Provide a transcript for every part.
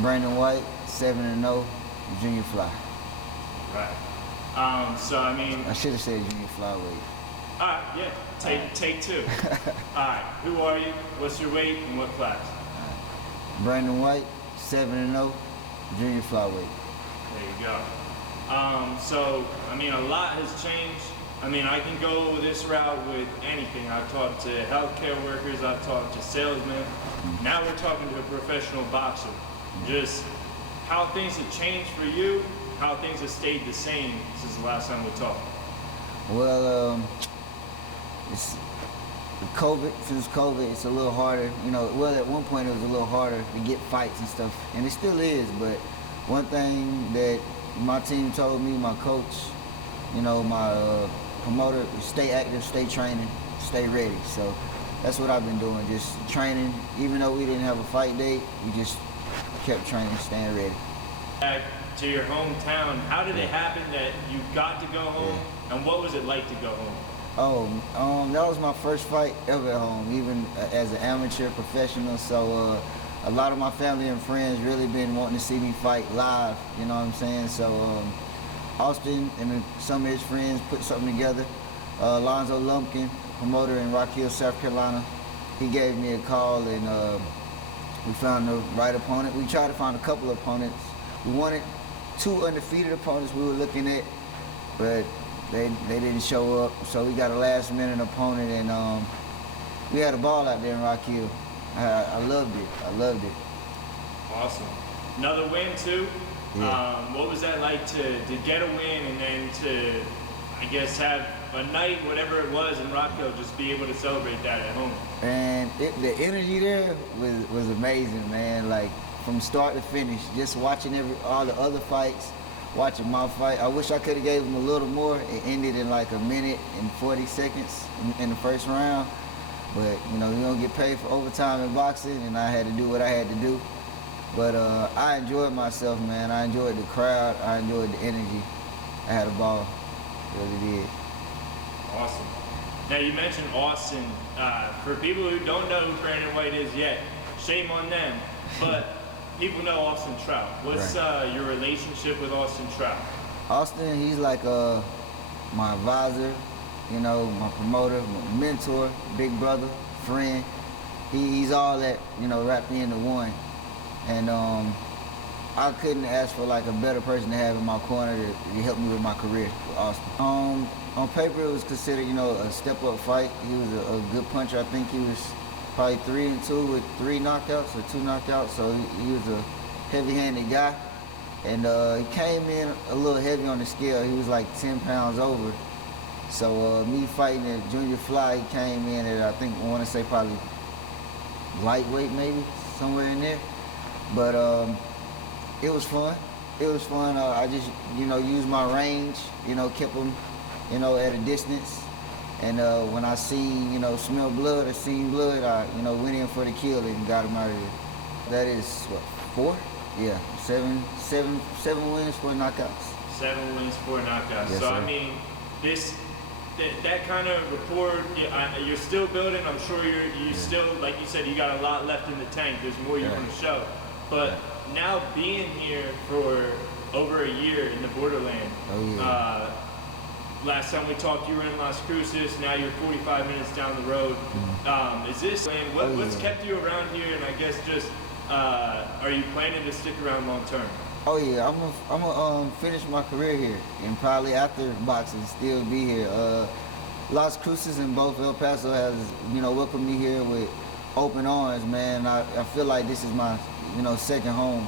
Brandon White, 7-0, junior fly. Right. So I mean, I should have said junior flyweight. all right, yeah. Take two. All right. Who are you? What's your weight and what class? Brandon White, 7-0, junior flyweight. There you go. So I mean, a lot has changed. I mean, I can go this route with anything. I've talked to healthcare workers. I've talked to salesmen. Now we're talking to a professional boxer. Just how things have changed for you, how things have stayed the same since the last time we talked. Well, it's COVID. Since COVID, it's a little harder. Well, at one point it was a little harder to get fights and stuff, and it still is. But one thing that my team told me, my coach, my promoter, stay active, stay training, stay ready. So that's what I've been doing, just training. Even though we didn't have a fight date, we just kept training, staying ready. Back to your hometown, how did it happen that you got to go home, and what was it like to go home? That was my first fight ever at home, even as an amateur professional. So a lot of my family and friends really been wanting to see me fight live, you know what I'm saying? So Austin and some of his friends put something together. Lonzo Lumpkin, promoter in Rock Hill, South Carolina, he gave me a call, and we found the right opponent. We tried to find a couple of opponents. We wanted 2 undefeated opponents we were looking at, but they didn't show up. So we got a last minute opponent, and we had a ball out there in Rock Hill. I loved it. Awesome. Another win too. Yeah. What was that like to get a win and then to, I guess, have a night, whatever it was in Rock Hill, just be able to celebrate that at home? And the energy there was amazing, man. Like from start to finish, just watching all the other fights, watching my fight. I wish I could have gave them a little more. It ended in like 1 minute and 40 seconds in the first round. But you don't get paid for overtime in boxing, and I had to do what I had to do. But I enjoyed myself, man. I enjoyed the crowd. I enjoyed the energy. I had a ball. Really did. Awesome. Now you mentioned Austin. For people who don't know who Brandon White is yet, shame on them. But people know Austin Trout. What's your relationship with Austin Trout? Austin, he's like my advisor, my promoter, my mentor, big brother, friend. He's all that, wrapped into one. And I couldn't ask for like a better person to have in my corner to help me with my career with Austin. On paper, it was considered, a step-up fight. He was a good puncher. I think he was probably 3-2 with 3 knockouts or 2 knockouts. So he was a heavy-handed guy. And he came in a little heavy on the scale. He was like 10 pounds over. So me fighting at junior fly, he came in at, I think, I want to say probably lightweight maybe, somewhere in there. But it was fun. I just, used my range, kept him, at a distance. And when I seen, smelled blood or seen blood, I, went in for the kill and got him out of there. That is, what, 4? Yeah, 7 wins, 4 knockouts. 7 wins, 4 knockouts. Yes, so, sir. I mean, that kind of rapport, you're still building. I'm sure you still, like you said, you got a lot left in the tank. There's more you want to show. But now being here for over a year in the borderland, last time we talked, you were in Las Cruces. Now you're 45 minutes down the road. Is this, what's kept you around here? And I guess just, are you planning to stick around long term? Oh yeah, I'm gonna finish my career here, and probably after boxing, still be here. Las Cruces and both El Paso has, welcomed me here with open arms, man. I feel like this is my, second home,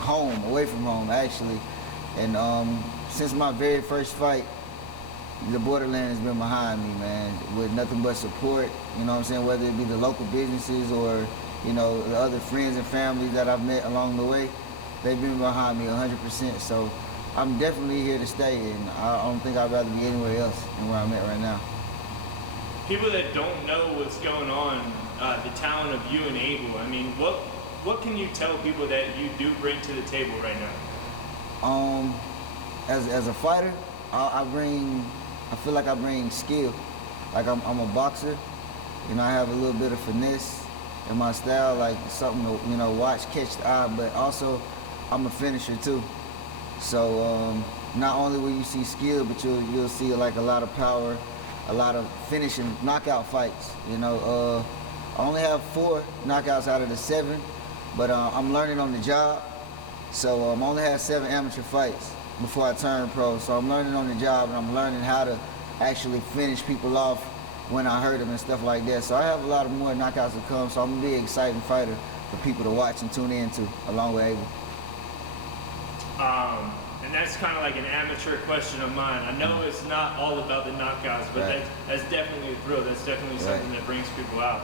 home, away from home, actually. And since my very first fight, the borderland has been behind me, man, with nothing but support, whether it be the local businesses or, the other friends and families that I've met along the way. They've been behind me 100%. So I'm definitely here to stay, and I don't think I'd rather be anywhere else than where I'm at right now. People that don't know what's going on, the talent of you and Abel, I mean, what can you tell people that you do bring to the table right now? As a fighter, I feel like I bring skill. Like I'm a boxer, I have a little bit of finesse, and my style, like something to, you know, watch, catch the eye. But also, I'm a finisher too. So not only will you see skill, but you'll see like a lot of power, a lot of finishing knockout fights. You know, I only have 4 knockouts out of the 7, but I'm learning on the job. So I only had 7 amateur fights before I turned pro. So I'm learning on the job, and I'm learning how to actually finish people off when I hurt them and stuff like that. So I have a lot of more knockouts to come. So I'm gonna be an exciting fighter for people to watch and tune in to, along with Abel. And that's kind of like an amateur question of mine. I know it's not all about the knockouts, but Right. that's definitely a thrill. That's definitely something Right. that brings people out.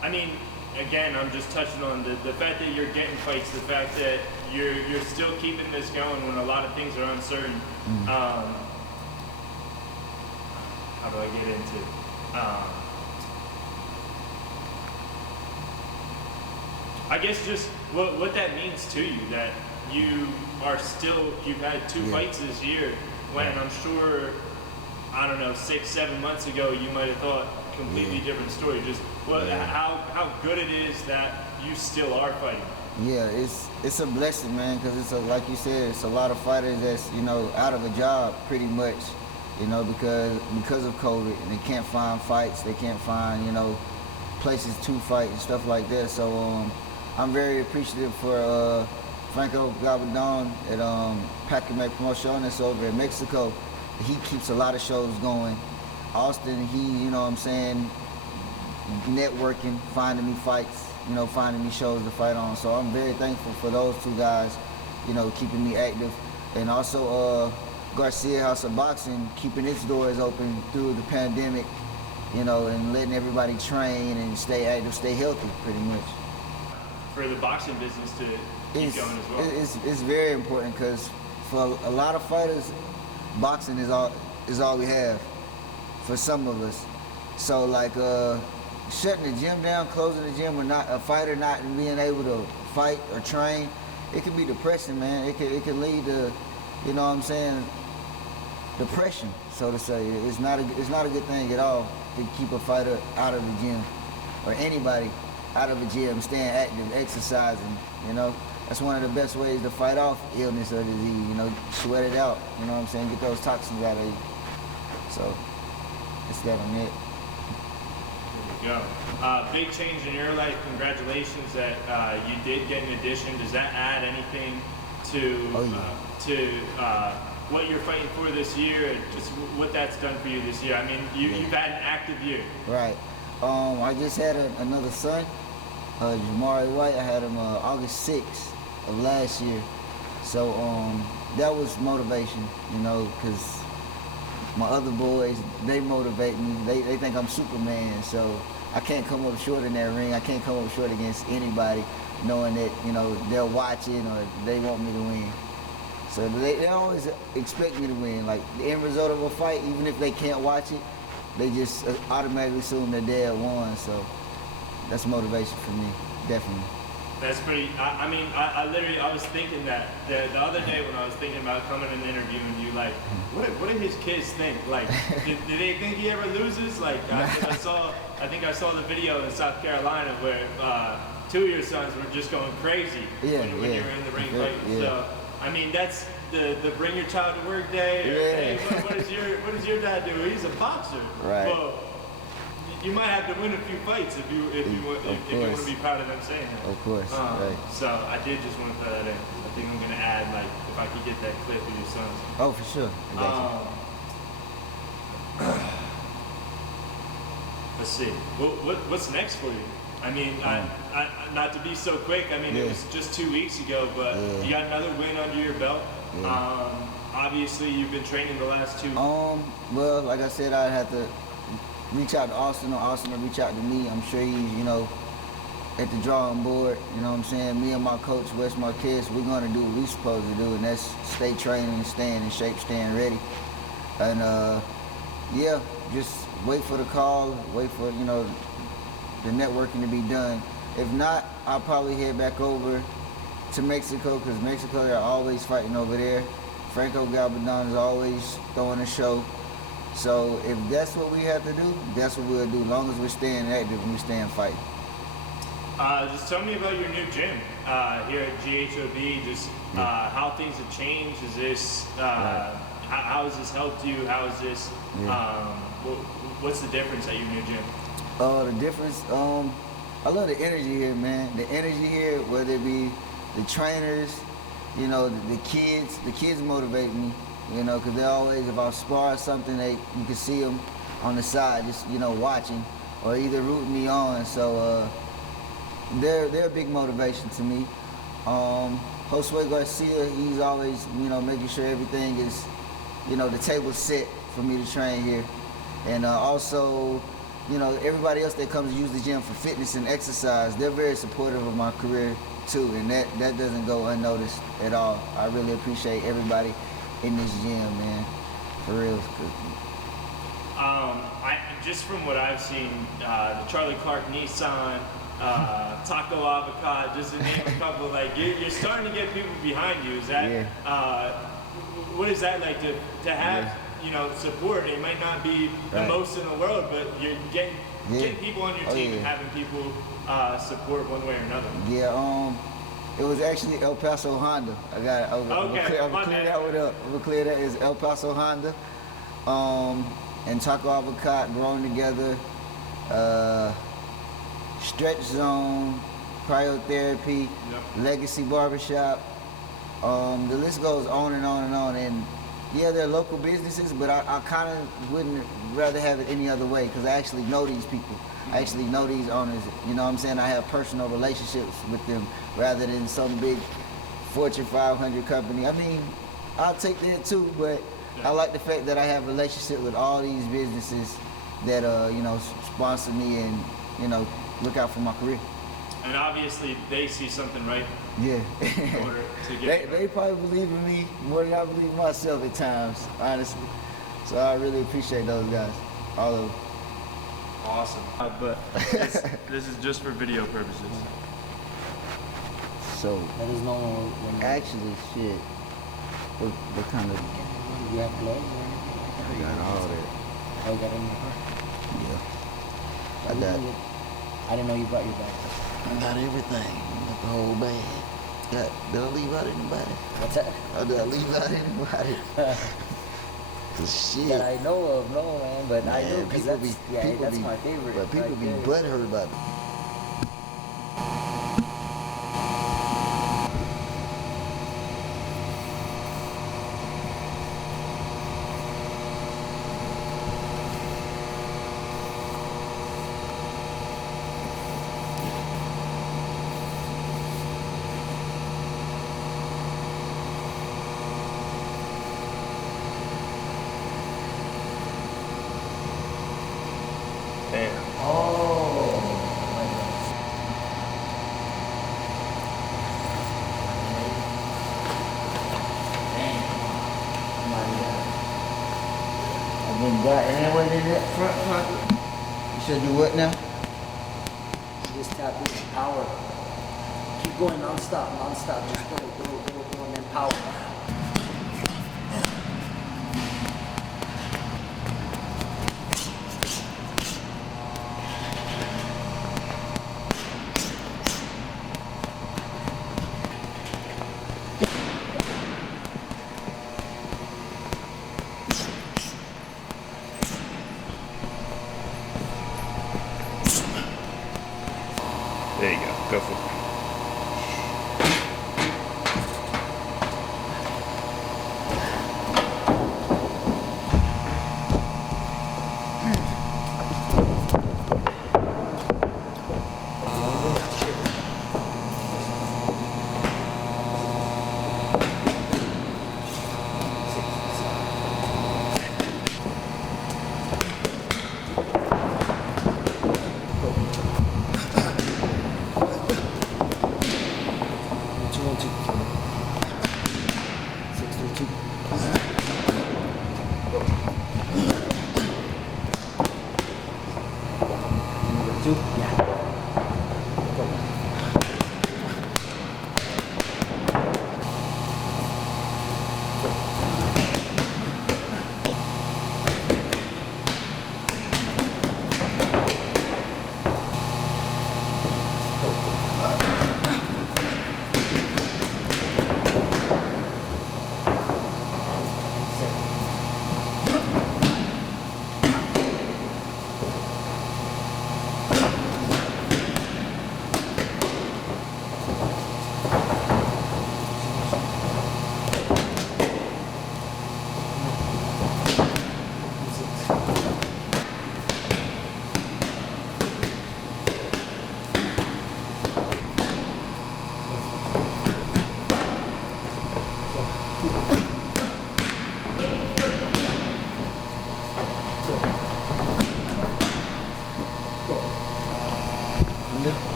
I mean, again, I'm just touching on the fact that you're getting fights, the fact that you're still keeping this going when a lot of things are uncertain. How do I get into? I guess just what that means to you, that you are still, you've had 2 fights this year, when I'm sure, I don't know, 6, 7 months ago, you might have thought completely different story. Just how good it is that you still are fighting. Yeah, it's a blessing, man, because it's like you said, it's a lot of fighters that's, you know, out of a job pretty much, you know, because of COVID, and they can't find fights, they can't find, you know, places to fight and stuff like that. So I'm very appreciative for Franco Gabaldon at Pacquiao Promociones over in Mexico. He keeps a lot of shows going. Austin, he, you know what I'm saying, networking, finding me fights, you know, finding me shows to fight on. So I'm very thankful for those 2 guys, you know, keeping me active. And also Garcia House of Boxing, keeping its doors open through the pandemic, you know, and letting everybody train and stay active, stay healthy pretty much. For the boxing business to keep going as well. It's very important, because for a lot of fighters, boxing is all we have. For some of us, so like shutting the gym down, closing the gym, or not a fighter not being able to fight or train, it can be depressing, man. It can lead to, you know what I'm saying, depression, so to say. It's not a good thing at all to keep a fighter out of the gym, or anybody out of the gym, staying active, exercising. You know, that's one of the best ways to fight off illness or disease. You know, sweat it out. You know what I'm saying? Get those toxins out of you. So it's that on it. There you go. Big change in your life. Congratulations that you did get an addition. Does that add anything to what you're fighting for this year, and just what that's done for you this year? I mean, you've had an active year. Right. I just had another son, Jamari White. I had him August 6th of last year. So that was motivation, you know, because my other boys, they motivate me. They think I'm Superman, so I can't come up short in that ring. I can't come up short against anybody, knowing that, you know, they're watching or they want me to win. So they always expect me to win. Like the end result of a fight, even if they can't watch it, they just automatically assume that they won. So that's motivation for me, definitely. That's pretty. I literally, I was thinking that the other day when I was thinking about coming and interviewing you, like, what do his kids think? Like, do they think he ever loses? Like, I think I saw the video in South Carolina where 2 of your sons were just going crazy when you were in the ring fighting. So, I mean, that's the bring your child to work day. Or, hey, what does your dad do? He's a boxer. Right. Well, you might have to win a few fights if you want to be proud of them saying that. Of course. Right. So I did just want to throw that in. I think I'm gonna add, like, if I could get that clip of your sons. Oh, for sure. Let's see. What's next for you? I mean, I not to be so quick. I mean, it was just 2 weeks ago, but you got another win under your belt. Obviously, you've been training the last 2. Well, like I said, I'd have to reach out to Austin, or Austin to reach out to me. I'm sure he's, you know, at the drawing board. You know what I'm saying? Me and my coach, Wes Marquez, we're going to do what we're supposed to do, and that's stay training, staying in shape, staying ready. And, yeah, just wait for the call, wait for, you know, the networking to be done. If not, I'll probably head back over to Mexico, because Mexico, they're always fighting over there. Franco Gabaldon is always throwing a show. So if that's what we have to do, that's what we'll do. As long as we're staying active and we're staying fighting. Just tell me about your new gym here at GHOB. Just how things have changed. Is this how has this helped you? How is this? What's the difference at your new gym? The difference. I love the energy here, man. The energy here, whether it be the trainers, you know, the kids. The kids motivate me, you know, because they're always, if I spar something, you can see them on the side, just, you know, watching or either rooting me on. So they're a big motivation to me. Josue Garcia, he's always, you know, making sure everything is, you know, the table's set for me to train here. And also, you know, everybody else that comes to use the gym for fitness and exercise, they're very supportive of my career too, and that doesn't go unnoticed at all. I really appreciate everybody in this gym, man, for real. Just from what I've seen, the Charlie Clark Nissan, Taco Avocado, just to name a couple, like you're starting to get people behind you. Is that what is that like to have? You know, support. It might not be the most in the world, but you're getting people on your team and having people support one way or another. Yeah, it was actually El Paso Honda. I'm gonna clear that one up. I'm gonna clear that. It's El Paso Honda, and Taco Avocado growing together. Stretch Zone, Cryotherapy, Legacy Barbershop. The list goes on and on and on. And yeah, they're local businesses, but I kind of wouldn't rather have it any other way because I actually know these people. I actually know these owners. You know what I'm saying? I have personal relationships with them rather than some big Fortune 500 company. I mean, I'll take that too, but I like the fact that I have a relationship with all these businesses that, you know, sponsor me and, you know, look out for my career. And obviously they see something, right? Yeah. In order to get they probably believe in me more than I believe myself at times, honestly. So I really appreciate those guys, all of them. Awesome. But this is just for video purposes. So, let us know when actually, shit, what kind of... You have gloves or anything? I got all that. Oh, you got it in your car? Yeah. I got it. I didn't know you brought your bag. I got everything. I got the whole bag. Did I leave out anybody? What's that? Oh, did I leave out anybody? Cause shit. That I know of, no man, but I know because that's be, my favorite. But people right be there. butthurt about it. Damn. Oh. I've been got anyone in that front pocket. You should do what now? Just tap into power. Keep going non-stop. Just go, and then power. There you go. Go for it.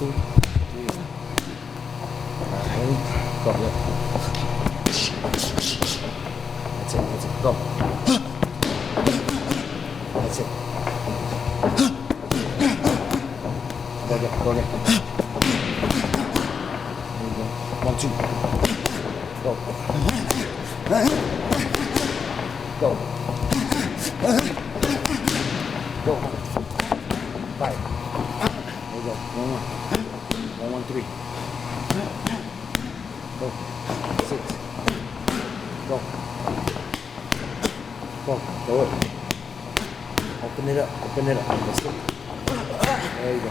2, 3. Ready? Go. That's it. Go. That's it. Go again. There you go. 1, 2. Go. Go. Go. 5. There you go. 1, 1. 1, 1, 3. Go. 6. Go. Go. Do it. Open it up. Let's go. There you go.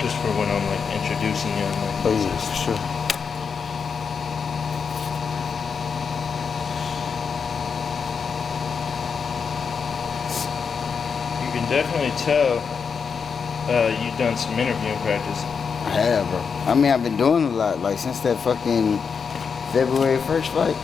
Just for when I'm like introducing you. I'm like, Oh yeah, for sure. you can definitely tell you've done some interviewing practice. I have, bro. I mean, I've been doing a lot, like since that fucking February 1st fight.